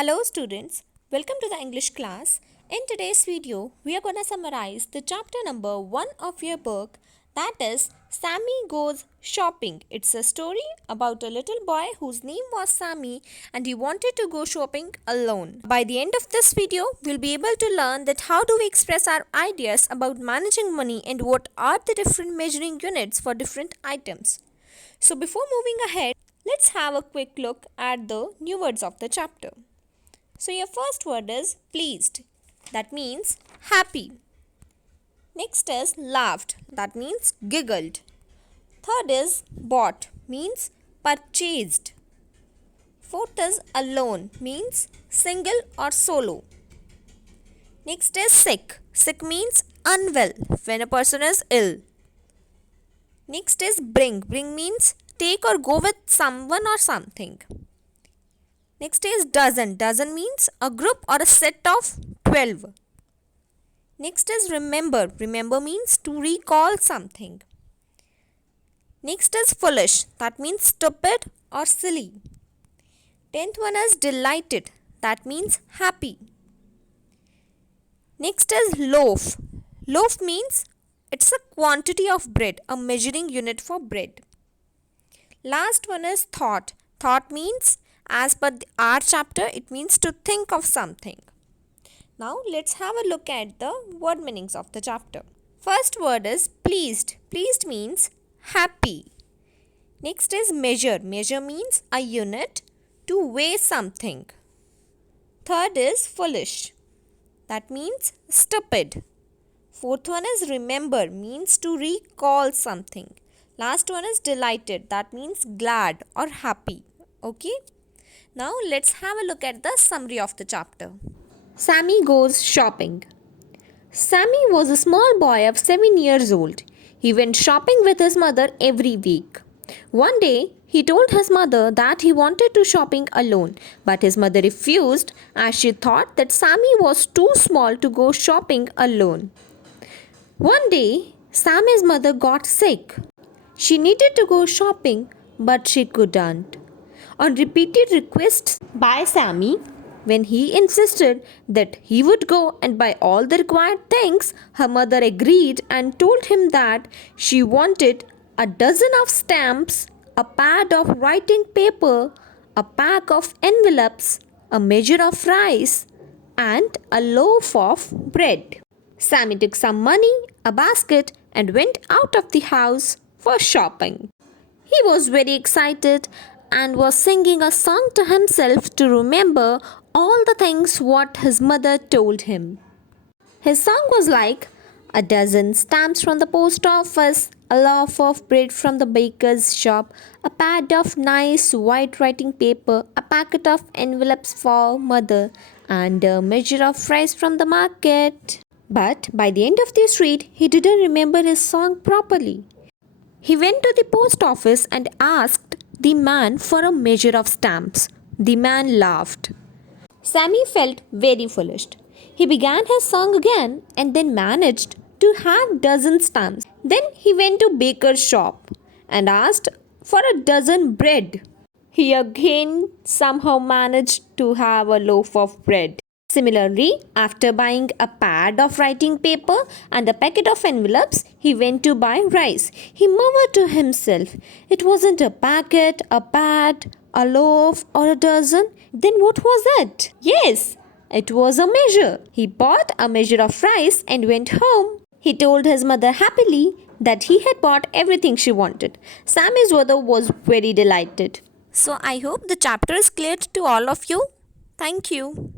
Hello students, welcome to the English class. In today's video, we are going to summarize the chapter number 1 of your book, that is Sami Goes Shopping. It's a story about a little boy whose name was Sami and he wanted to go shopping alone. By the end of this video, we'll be able to learn that how do we express our ideas about managing money and what are the different measuring units for different items. So before moving ahead, let's have a quick look at the new words of the chapter. So your first word is pleased. That means happy. Next is laughed. That means giggled. Third is bought. Means purchased. Fourth is alone. Means single or solo. Next is sick. Sick means unwell when a person is ill. Next is bring. Bring means take or go with someone or something. Next is dozen. Dozen means a group or a set of 12. Next is remember. Remember means to recall something. Next is foolish. That means stupid or silly. 10th one is delighted. That means happy. Next is loaf. Loaf means it's a quantity of bread, a measuring unit for bread. Last one is thought. Thought means as per our chapter, it means to think of something. Now let's have a look at the word meanings of the chapter. First word is pleased. Pleased means happy. Next is measure. Measure means a unit to weigh something. Third is foolish. That means stupid. Fourth one is remember, means to recall something. Last one is delighted. That means glad or happy. Okay. Now let's have a look at the summary of the chapter. Sami goes shopping. Sami was a small boy of 7 years old. He went shopping with his mother every week. One day, he told his mother that he wanted to shopping alone, but his mother refused as she thought that Sami was too small to go shopping alone. One day, Sami's mother got sick. She needed to go shopping, but she couldn't. On repeated requests by Sami, when he insisted that he would go and buy all the required things, her mother agreed and told him that she wanted a dozen of stamps, a pad of writing paper, a pack of envelopes, a measure of rice, and a loaf of bread. Sami took some money, a basket, and went out of the house for shopping. He was very excited and was singing a song to himself to remember all the things what his mother told him. His song was like a dozen stamps from the post office, a loaf of bread from the baker's shop, a pad of nice white writing paper, a packet of envelopes for mother, and a measure of rice from the market. But by the end of the street, he didn't remember his song properly. He went to the post office and asked the man for a measure of stamps. The man laughed. Sami felt very foolish. He began his song again and then managed to have dozen stamps. Then he went to baker's shop and asked for a dozen bread. He again somehow managed to have a loaf of bread. Similarly, after buying a pad of writing paper and a packet of envelopes, he went to buy rice. He murmured to himself, it wasn't a packet, a pad, a loaf, or a dozen. Then what was it? Yes, it was a measure. He bought a measure of rice and went home. He told his mother happily that he had bought everything she wanted. Sami's mother was very delighted. So I hope the chapter is clear to all of you. Thank you.